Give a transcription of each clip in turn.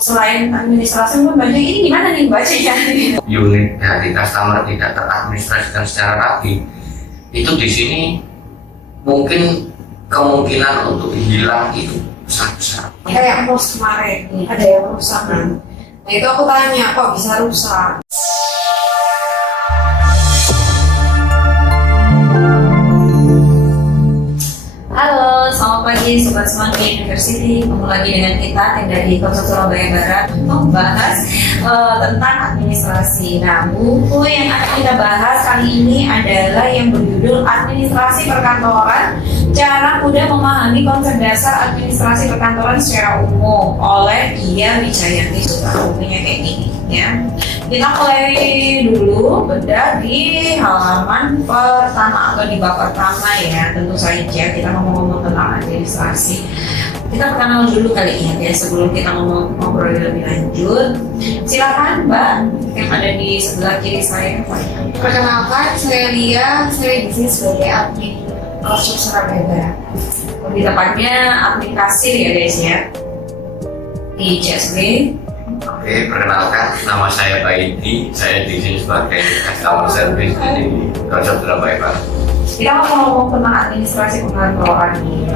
Selain administrasi pun banyak, ini gimana nih bacanya? Unit dari customer tidak teradministrasikan secara rapi, itu di sini mungkin kemungkinan untuk hilang itu sangat besar. Kayak pos kemarin, ada yang rusak kan? Nah itu aku tanya, kok bisa rusak? Halo, selamat pagi Sobat Semanggi University. Ketemu lagi dengan kita tim dari Kota Surabaya Barat untuk membahas tentang administrasi. Nah, buku yang akan kita bahas kali ini adalah yang berjudul Administrasi Perkantoran, Cara Mudah Memahami Konsep Dasar Administrasi Perkantoran Secara Umum oleh Dia Wijayanti Sutra. Bukunya kayak gini ya. Kita mulai dulu bedah di halaman pertama atau di bab pertama ya. Tentu saja kita ngomong tentang administrasi. Kita perkenalan dulu kali ya sebelum kita ngobrol lebih lanjut. Silakan Mbak yang ada di sebelah kiri saya. Perkenalkan, saya Lia, saya di sini sebagai admin Kosum Surabaya Barat. Lebih tepatnya admin kasir ya guys ya di CSB. Oke, perkenalkan, nama saya Baiti. Saya di sini sebagai customer service di Kota Surabaya Barat. Kita mau ngomong tentang administrasi perkantoran nih.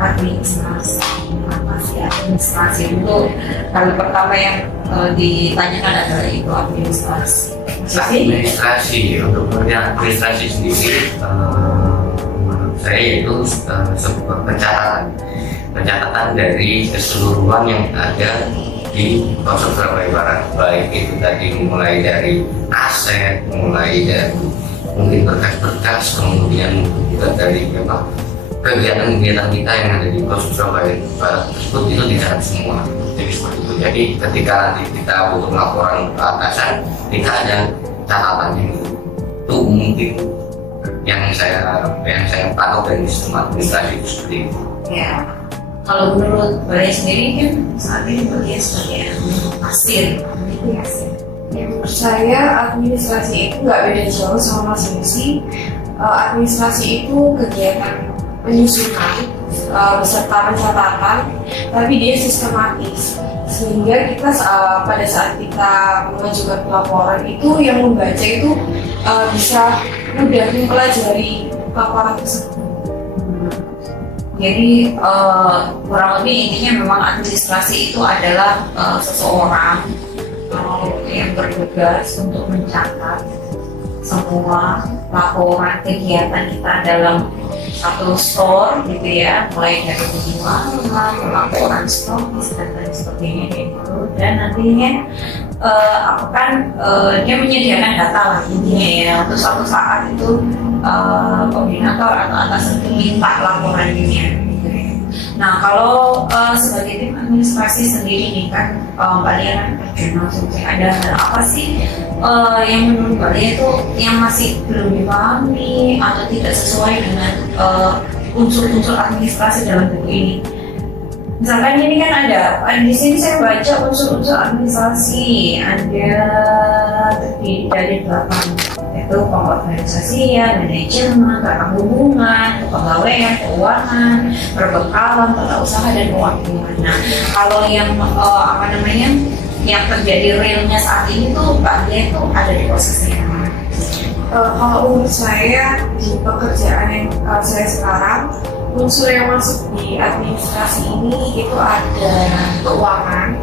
Administrasi apa sih administrasi itu? Kali pertama yang ditanyakan adalah itu administrasi. Administrasi, untuk pengertian administrasi sendiri, menurut saya itu sebuah pencatatan dari keseluruhan yang ada di Kota Surabaya Barat, baik itu tadi mulai dari aset, mulai dari mungkin berkas-berkas, kemudian juga dari kegiatan-kegiatan kita yang ada di Kota Surabaya Barat tersebut itu dicatat semua. Jadi seperti itu. Jadi ketika nanti kita butuh laporan ke atasan, kita ada catatan itu mungkin yang saya patok dari sistem administrasi itu seperti itu. Ya. Kalau menurut Mbak sendiri kan saat ini bekerja sebagai kasir. Menurut saya, administrasi itu nggak beda jauh sama masi. Administrasi itu kegiatan penyusunan beserta pencatatan, tapi dia sistematis. Sehingga kita pada saat kita mengajukan laporan itu yang membaca itu bisa mudah mempelajari laporan tersebut. Jadi kurang lebih intinya memang administrasi itu adalah seseorang yang bertugas untuk mencatat semua laporan kegiatan kita dalam satu store gitu ya, mulai dari penjualan, laporan stok dan lain sebagainya gitu. Dan nantinya dia menyediakan data lah intinya ya, untuk suatu saat itu koordinator atau atasan itu minta laporannya gitu. Nah kalau sebagai tim administrasi sendiri nih kan Mbak Lia kan jurnal survei, ada hal apa sih yang menurut Mbak Lia itu yang masih belum dipahami atau tidak sesuai dengan unsur-unsur administrasi dalam buku ini? Misalkan ini kan ada di sini saya baca unsur-unsur administrasi ada terdiri dari 8, yaitu pengorganisasian, manajemen, tata hubungan, kepegawaian, keuangan, perbekalan, tata usaha dan kewakilan. Nah, kalau yang yang terjadi realnya saat ini tuh Mbak Dia itu ada di posisi yang mana? Kalau menurut saya di pekerjaan yang saya sekarang, unsur yang masuk di administrasi ini itu ada keuangan,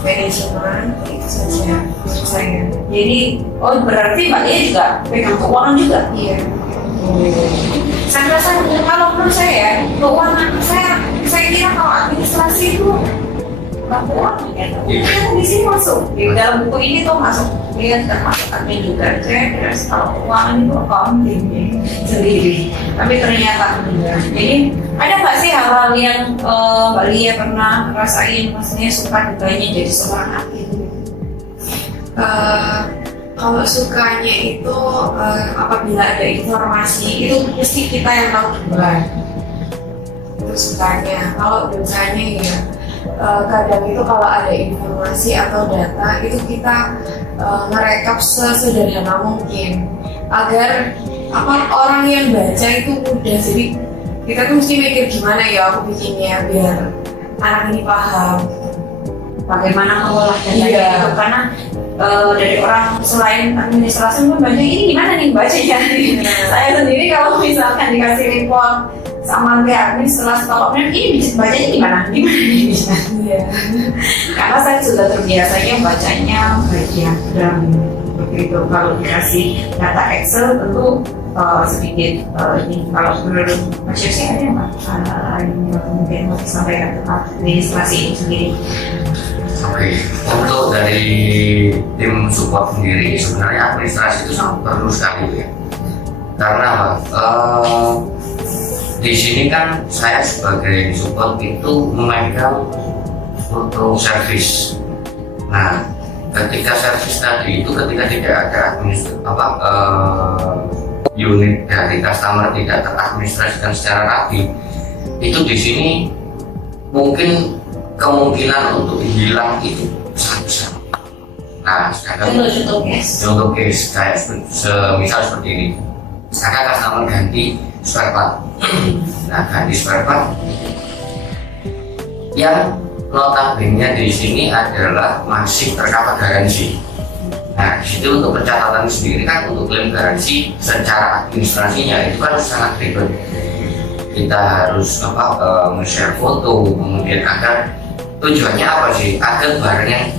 manajemen, itu saja menurut saya. Jadi, berarti Mbak Dia juga pegang keuangan juga? Iya. Saya rasa kalau menurut saya keuangan saya kira kalau administrasi itu bukan keuangan ya. Kan di sini masuk di dalam buku ini tuh masuk dia termasuk admin juga. Saya kira kalau keuangan itu accounting sendiri, tapi ternyata enggak. Jadi ada nggak sih hal-hal yang Mbak Lia pernah rasain, maksudnya suka dukanya jadi seorang admin? Kalau sukanya itu apabila ada informasi itu mesti kita yang tahu duluan. Itu sukanya. Kalau dukanya ya kadang itu kalau ada informasi atau data itu kita merekap sesederhana mungkin agar orang yang baca itu mudah. Jadi kita tuh mesti mikir gimana ya aku bikinnya biar anak ini paham. bagaimana mengolah data Iya. itu, karena dari orang selain administrasi pun banyak ini gimana nih bacanya. Saya sendiri kalau misalkan dikasih report sama pihak admin setelah stoknya ini bacanya gimana bisa. Iya. Karena saya sudah terbiasanya bacanya bagian dan begitu. Kalau dikasih data Excel tentu sedikit ini. Kalau menurut Mas Yosi ada nggak yang mungkin mau disampaikan tentang administrasi itu sendiri? Oke, untuk dari tim support sendiri sebenarnya administrasi itu sangat perlu sekali ya. Karena apa? Di sini kan saya sebagai support itu memegang untuk service. Nah, ketika service tadi itu ketika tidak ada unit dari customer tidak teradministrasikan secara rapi, itu di sini mungkin kemungkinan untuk hilang itu sangat besar. Nah, sedangkan untuk case kayak misal seperti ini, sekarang customer ganti spare part. Nah, ganti spare part yang notabene di sini adalah masih tercover garansi. Nah, di situ untuk pencatatan sendiri kan untuk klaim garansi secara administrasinya itu kan sangat ribet. Kita harus nge-share foto, kemudian agar tujuannya apa sih? Agar barang yang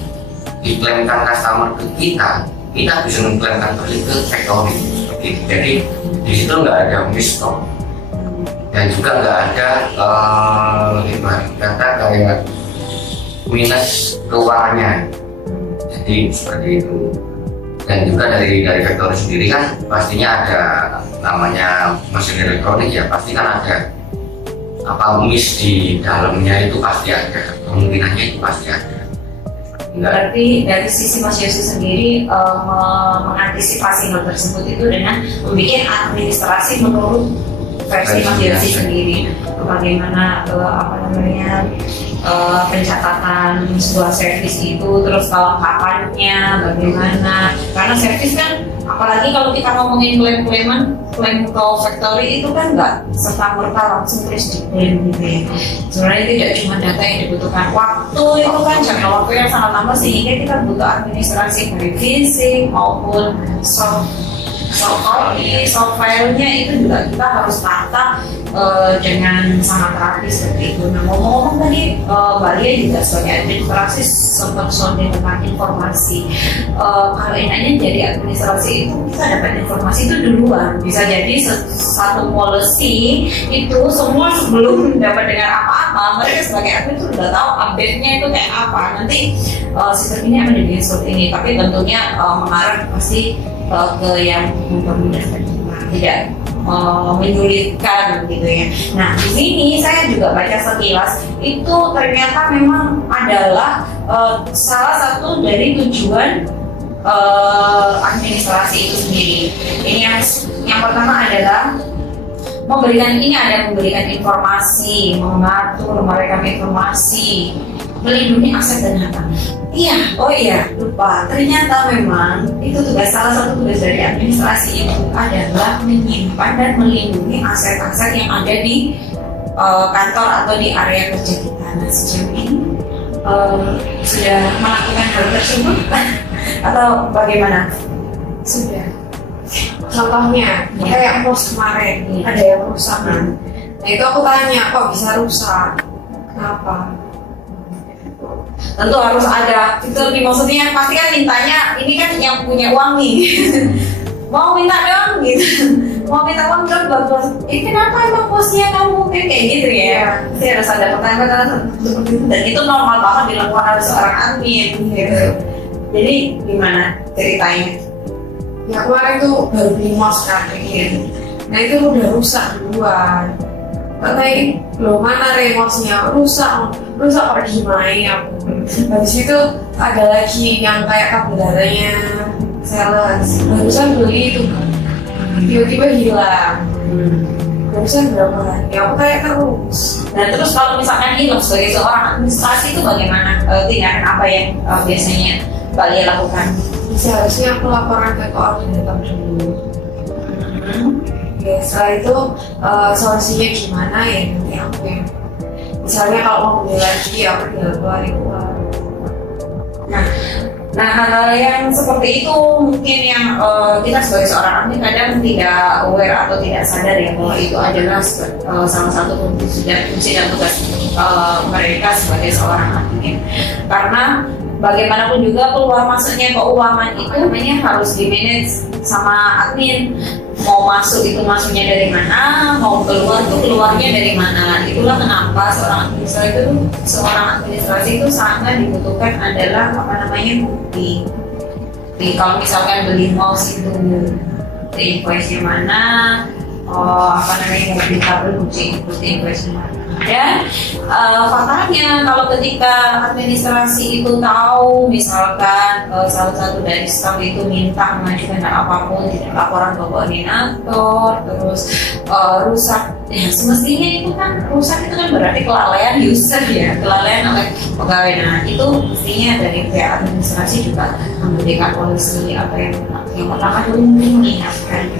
diklaimkan customer ke kita bisa mengklaimkan balik ke factory. Jadi di situ nggak ada misstock dan juga nggak ada ibarat kata kayak minus keuangannya. Jadi seperti itu. Dan juga dari factory sendiri kan pastinya ada namanya mesin elektronik ya, pasti kan ada miss di dalamnya itu pasti ada, kemungkinannya itu pasti ada. Berarti dari sisi Mas Yosi sendiri mengantisipasi hal tersebut itu dengan membuat administrasi menurut versi Mas Yosi sendiri, bagaimana pencatatan sebuah servis itu, terus kelengkapannya bagaimana, karena servis kan apalagi kalau kita ngomongin klaim ke factory itu kan nggak serta-merta langsung terus diklaim gitu ya. Sebenarnya tidak cuma data yang dibutuhkan, waktu itu kan jangka waktu yang sangat lama sehingga kita butuh administrasi dari fisik maupun soft filenya itu juga kita harus tata dengan sangat rapi seperti itu. Nah, ngomong-ngomong tadi Mbak Lia juga sebagai administrasi sempat sounding tentang informasi. Kalau enaknya jadi administrasi itu kita dapat informasi itu duluan. Bisa jadi satu policy itu semua sebelum dapat dengar apa-apa, mereka sebagai admin itu sudah tahu update-nya itu kayak apa. Nanti sistem ini akan dibikin seperti ini, tapi tentunya mengarah pasti ke yang mempermudahkan kita, tidak menyulitkan gitu ya. Nah, di sini saya juga baca sekilas itu ternyata memang adalah salah satu dari tujuan administrasi itu sendiri. Ini yang pertama adalah memberikan informasi, mengatur, merekam informasi, melindungi aset dan harta. Iya, lupa. Ternyata memang itu salah satu tugas dari administrasi itu adalah menyimpan dan melindungi aset-aset yang ada di kantor atau di area kerja kita. Nah, sejauh ini sudah melakukan hal tersebut atau bagaimana? Sudah. Contohnya, kayak pos kemarin ada yang rusak. Nah, itu aku tanya, kok bisa rusak? Kenapa? Tentu harus ada itu maksudnya pasti kan mintanya ini kan yang punya uang nih mau minta dong gitu, mau minta uang dong bagus. Kenapa emang posnya kamu kayak gitu ya? Pasti harus ada pertanyaan seperti itu, dan itu normal banget dilakukan oleh seorang admin gitu. Jadi gimana ceritanya? Ya kemarin tuh baru beli mouse kan gitu. Nah itu udah rusak duluan. Katanya loh mana remote-nya rusak kok gimana? Habis itu ada lagi yang kayak kabel datanya sales, barusan beli itu kan tiba-tiba hilang. Barusan berapa hari? Ya aku kayak terus. Nah terus kalau misalkan hilang sebagai seorang administrasi itu bagaimana tindakan apa yang biasanya Mbak Lia lakukan? Seharusnya aku laporan ke koordinator dulu. Ya, setelah itu solusinya gimana ya nanti aku yang misalnya kalau mau beli lagi aku tinggal keluarin uang. Nah, hal-hal yang seperti itu mungkin yang kita sebagai seorang admin kadang tidak aware atau tidak sadar ya bahwa itu adalah salah satu fungsi dan tugas mereka sebagai seorang admin. Karena bagaimanapun juga keluar masuknya keuangan itu namanya harus di manage sama admin. Mau masuk itu masuknya dari mana, mau keluar itu keluarnya dari mana. Itulah kenapa seorang administrasi itu sangat dibutuhkan adalah apa namanya bukti. Jadi kalau misalkan beli mouse itu invoice-nya mana, apa namanya bukti tabel bukti invoice-nya mana. Dan faktanya kalau ketika administrasi itu tahu misalkan salah satu dari staf itu minta mengajukan hal apapun tidak laporan ke koordinator terus rusak ya semestinya itu kan rusak itu kan berarti kelalaian user ya, kelalaian oleh pegawai. Nah itu mestinya dari pihak administrasi juga memberikan polisi apa yang pertama dulu mengingatkan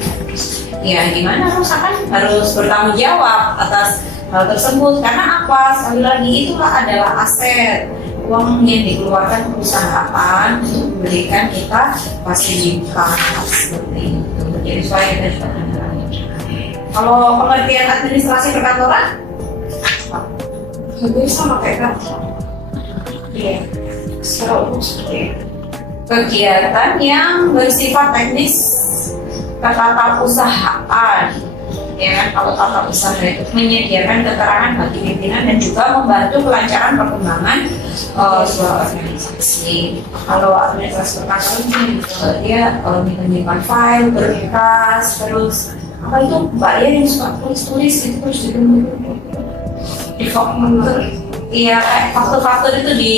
ya gimana rusak kan harus bertanggung jawab atas hal tersebut. Karena apa? Sekali lagi itulah adalah aset uang yang dikeluarkan perusahaan untuk memberikan kita fasilitas seperti itu. Jadi supaya kita juga kalau pengertian administrasi perkantoran hampir sama kayak kantor. iya Secara umum seperti itu. kegiatan yang bersifat teknis ketatapusahaan ya kan. Kalau tata usaha itu menyediakan keterangan bagi pimpinan dan juga membantu kelancaran perkembangan sebuah organisasi. Kalau administrasi perkantoran dia menyimpan file, berkas, terus apa itu Mbak ya yang suka tulis-tulis itu terus di faktur, iya faktur-faktur itu di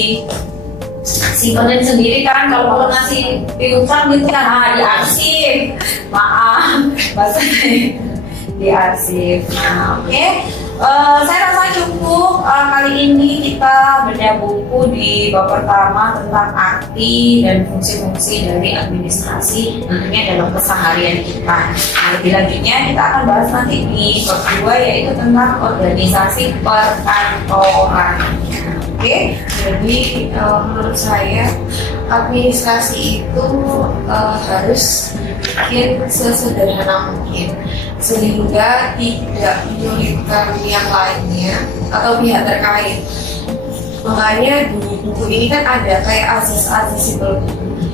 simpenin sendiri kan. Kalau mau ngasih piutang gitu kan diarsip, maaf bahasanya diarsip. Nah, oke. Saya rasa cukup kali ini kita bedah buku di bab pertama tentang arti dan fungsi-fungsi dari administrasi tentunya dalam keseharian kita. Nah, lebih lanjutnya kita akan bahas nanti di bab 2 yaitu tentang organisasi perkantoran. Oke, jadi menurut saya administrasi itu harus bikin sesederhana mungkin sehingga tidak menyulitkan yang lainnya atau pihak terkait. Makanya di buku ini kan ada kayak azas-azas simpel.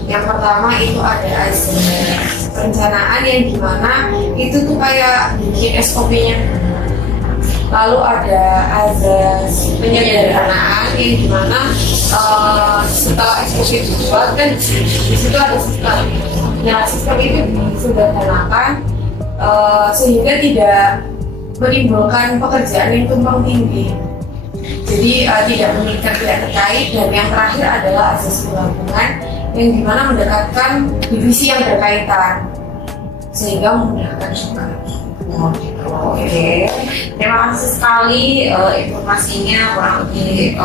Yang pertama itu ada azas perencanaan yang dimana itu tuh kayak bikin SOP-nya. Lalu ada azas penyederhanaan yang dimana setelah SOP dibuat kan di situ ada sistem. Nah sistem itu disederhanakan sehingga tidak menimbulkan pekerjaan yang tumpang tindih. Jadi tidak menyulitkan pihak terkait. Dan yang terakhir adalah azas penggabungan yang dimana mendekatkan divisi yang berkaitan sehingga memudahkan juga. Oke, terima kasih sekali informasinya. Kurang lebih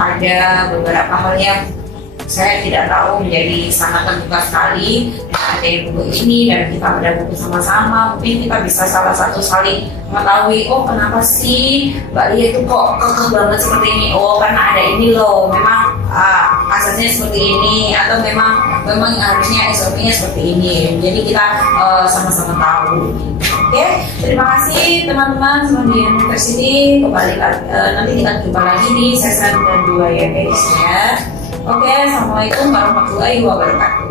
ada beberapa hal yang saya tidak tahu menjadi sangat terbuka sekali. Ada yang buku ini dan kita bedah buku sama-sama. Mungkin kita bisa salah satu saling mengetahui, oh kenapa sih Mbak Lia itu kok kekeh banget seperti ini? Oh karena ada ini loh, memang asasnya seperti ini, atau memang harusnya SOP-nya seperti ini. Jadi kita sama-sama tahu. Oke, terima kasih teman-teman semua yang tersini. Kembali nanti kita jumpa lagi di sesi 2 ya guys ya. Oke, assalamualaikum warahmatullahi wabarakatuh.